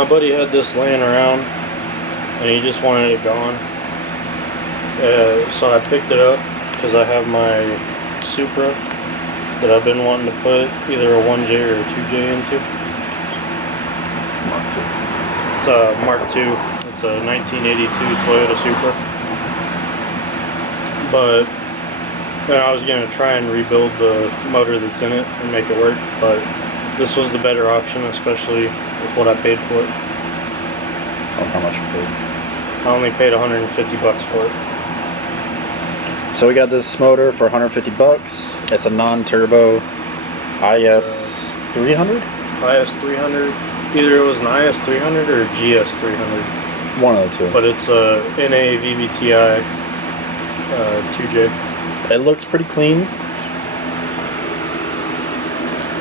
my buddy had this laying around and he just wanted it gone. So I picked it up because I have my Supra that I've been wanting to put either a 1J or a 2J into. Mark II. It's a Mark II. It's a 1982 Toyota Supra. But I was going to try and rebuild the motor that's in it and make it work, but this was the better option, especially with what I paid for it. Tell them how much you paid. I only paid 150 bucks for it. So we got this motor for 150 bucks. It's a non-turbo IS 300? IS 300. Either it was an IS 300 or a GS 300. One of the two. But it's a NA VVTi 2J. It looks pretty clean.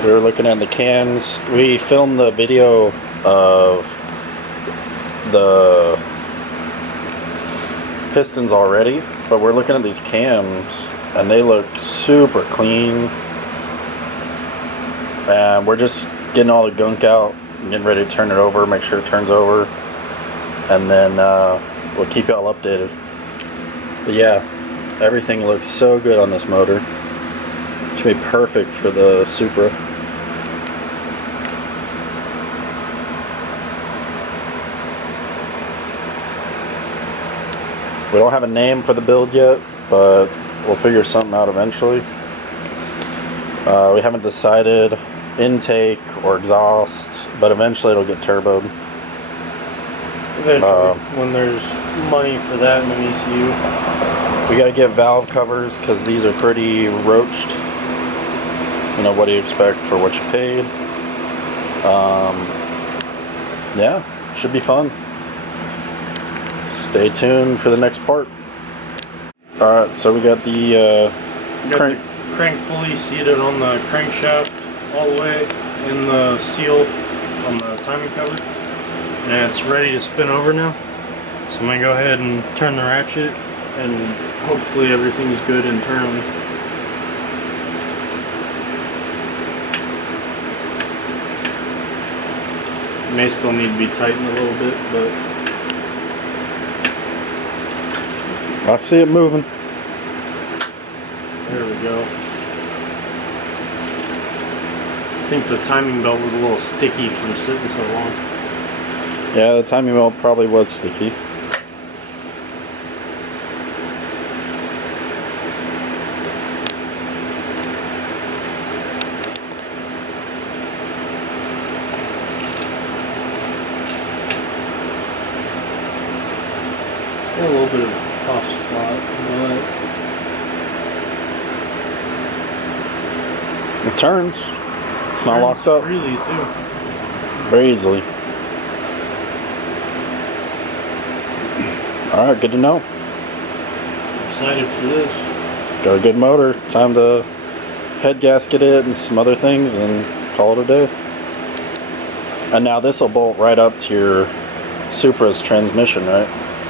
We were looking at the cams. We filmed the video of the pistons already, but we're looking at these cams and they look super clean. And we're just getting all the gunk out and getting ready to turn it over, make sure it turns over, and then we'll keep y'all updated. But yeah, everything looks so good on this motor. It's gonna be perfect for the Supra. We don't have a name for the build yet, but we'll figure something out eventually. We haven't decided intake or exhaust, but eventually it'll get turboed. Eventually, when there's money for that in an ECU. We gotta get valve covers because these are pretty roached. You know, what do you expect for what you paid? Yeah, should be fun. Stay tuned for the next part. Alright, so we got the crank pulley seated on the crankshaft all the way in the seal on the timing cover. And it's ready to spin over now. So I'm going to go ahead and turn the ratchet and hopefully everything's good internally. It may still need to be tightened a little bit, but I see it moving. there we go. I think the timing belt was a little sticky from sitting so long. Yeah, the timing belt probably was sticky. Got a little bit of a tough spot, but It turns. It's not locked up. Freely too. Very easily. Alright, good to know. Excited for this. Got a good motor. Time to head gasket it and some other things and call it a day. And now this will bolt right up to your Supra's transmission, right?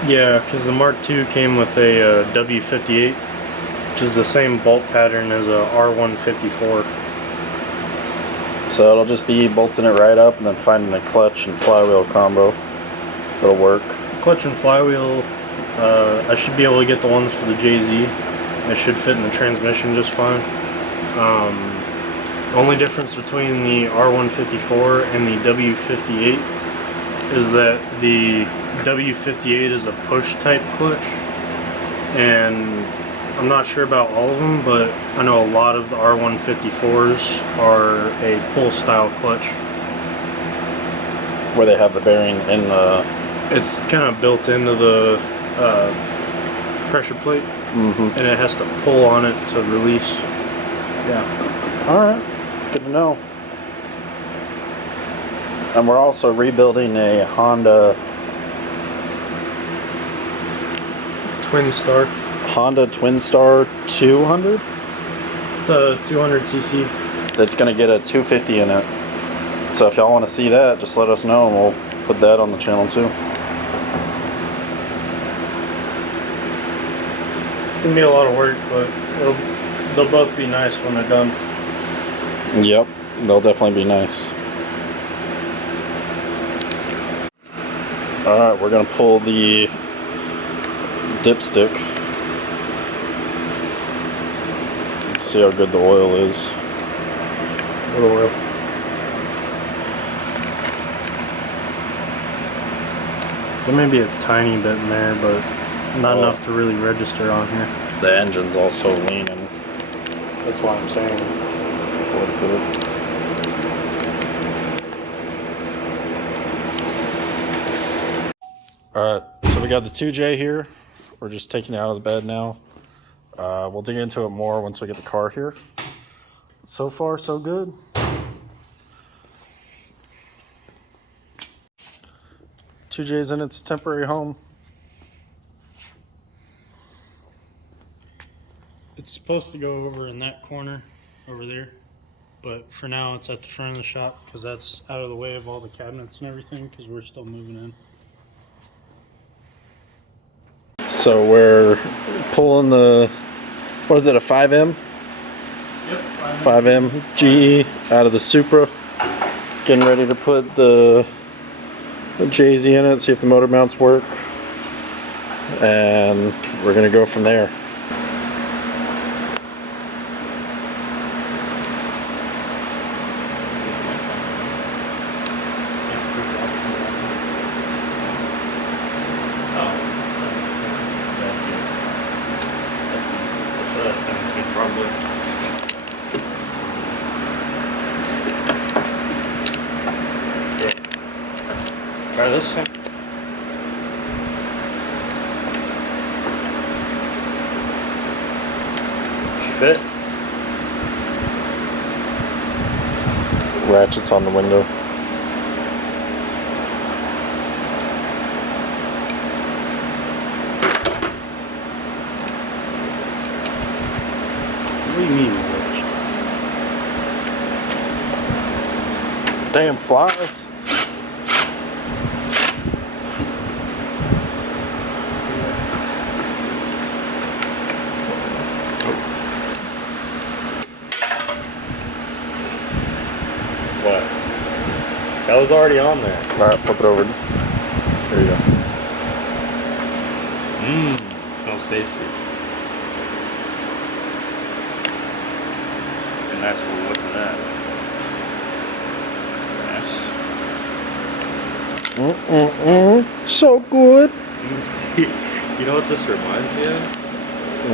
Yeah, because the Mark II came with a W58, which is the same bolt pattern as a R154. So it'll just be bolting it right up and then finding a clutch and flywheel combo. It'll work. Clutch and flywheel, I should be able to get the ones for the JZ. It should fit in the transmission just fine. The only difference between the R154 and the W58 is that the W58 is a push type clutch, and I'm not sure about all of them, but I know a lot of the R154s are a pull style clutch. Where they have the bearing in the... It's kind of built into the pressure plate, and it has to pull on it to release. Yeah. Alright, good to know. And we're also rebuilding a Honda Twin Star. Honda Twin Star 200? It's a 200cc. That's going to get a 250 in it. So if y'all want to see that, just let us know and we'll put that on the channel too. It's going to be a lot of work, but they'll both be nice when they're done. Yep, they'll definitely be nice. Alright, we're going to pull the dipstick. Let's see how good the oil is. What oil? There may be a tiny bit in there, but not enough to really register on here. The engine's also leaning. That's why I'm saying. Alright, so we got the 2J here. We're just taking it out of the bed now. We'll dig into it more once we get the car here. So far, so good. Two J's in its temporary home. It's supposed to go over in that corner over there, but for now it's at the front of the shop because that's out of the way of all the cabinets and everything because we're still moving in. So we're pulling the, what is it, a 5M? Yep, 5M GE out of the Supra. Getting ready to put the JZ in it, see if the motor mounts work. And we're gonna go from there. Probably. Yeah. Try this thing. She fit. Ratchets on the window. What do you mean, Rich? Damn flies. What? That was already on there. Alright, flip it over. There you go. Smells tasty. And that's what we're looking at. Yes. So good. You know what this reminds me of?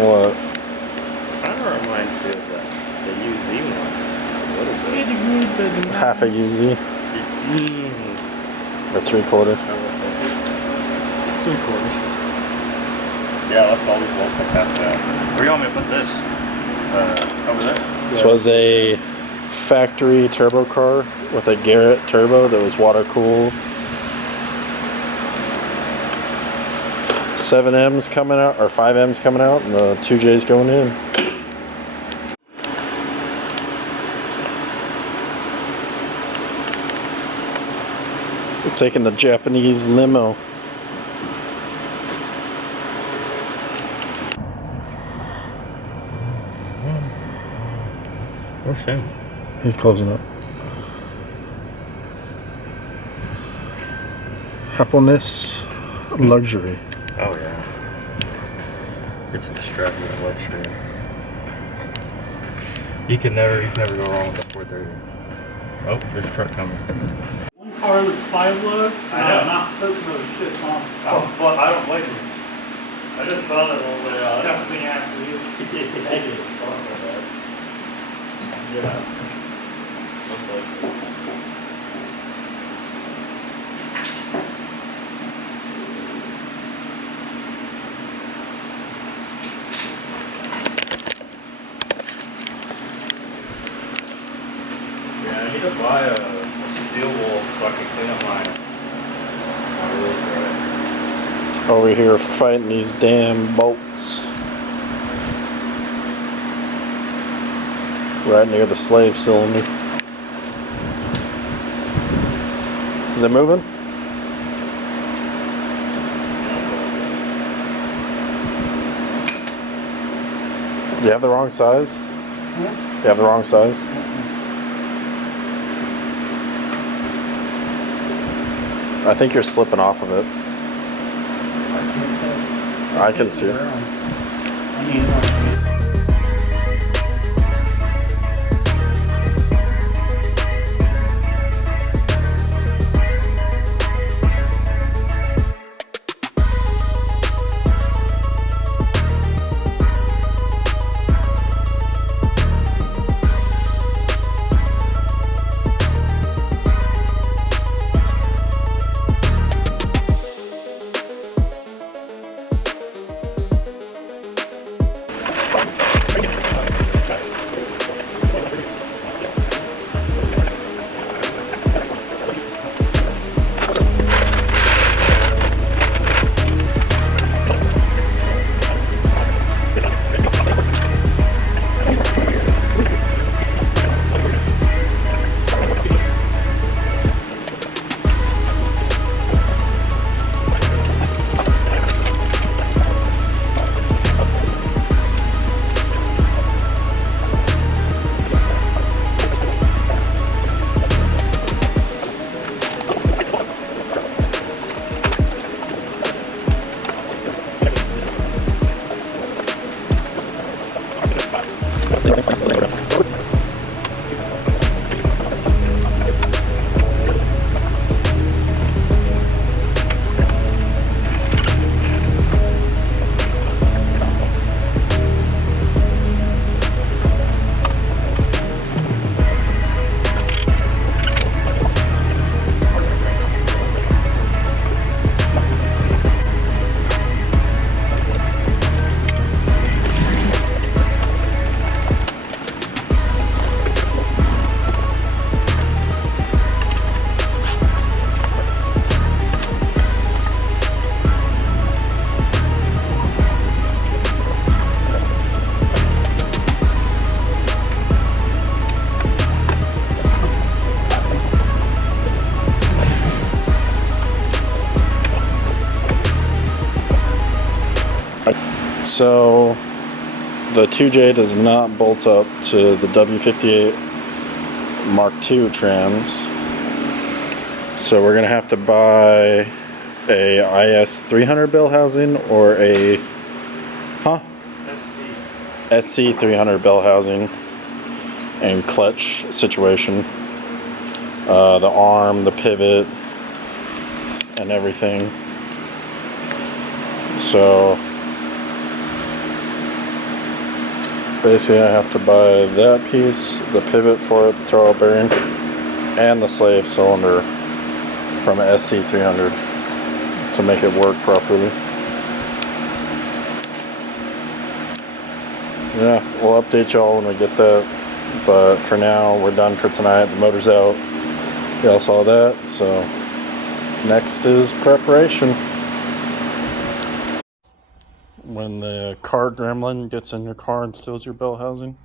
What? Kind of reminds me of the UZ one. A little bit. Half a UZ or 3/4. I will say. 3/4. Yeah, I left all these bolts like half that. Where do you want me to put this? Over there? This was a factory turbo car with a Garrett turbo that was water cooled. 7M's coming out, or 5M's coming out, and the 2J's going in. We're taking the Japanese limo. Where's him? He's closing up. Happiness luxury. Oh yeah. It's an extravagant luxury. You can never go wrong with a 430. Oh, there's a truck coming. One car that's 5 load, I know. not putting those shits on. I don't like him. I just saw that little bit. Disgusting ass wheel. Yeah. Looks like it. Yeah, I need to buy a steel wool so I can clean up my wheels, right? Over here fighting these damn bolts. Right near the slave cylinder. Is it moving? Do you have the wrong size? You have the wrong size? I think you're slipping off of it. I can see it. I mean, like, So the 2J does not bolt up to the W58 Mark II trans. So we're gonna have to buy a IS 300 bell housing or a SC 300 bell housing and clutch situation. The arm, the pivot, and everything. So basically I have to buy that piece, the pivot for it, the throwout bearing, and the slave cylinder from a SC 300 to make it work properly. Yeah, we'll update y'all when we get that, but for now we're done for tonight. The motor's out. Y'all saw that, so next is preparation. When the car gremlin gets in your car and steals your bell housing.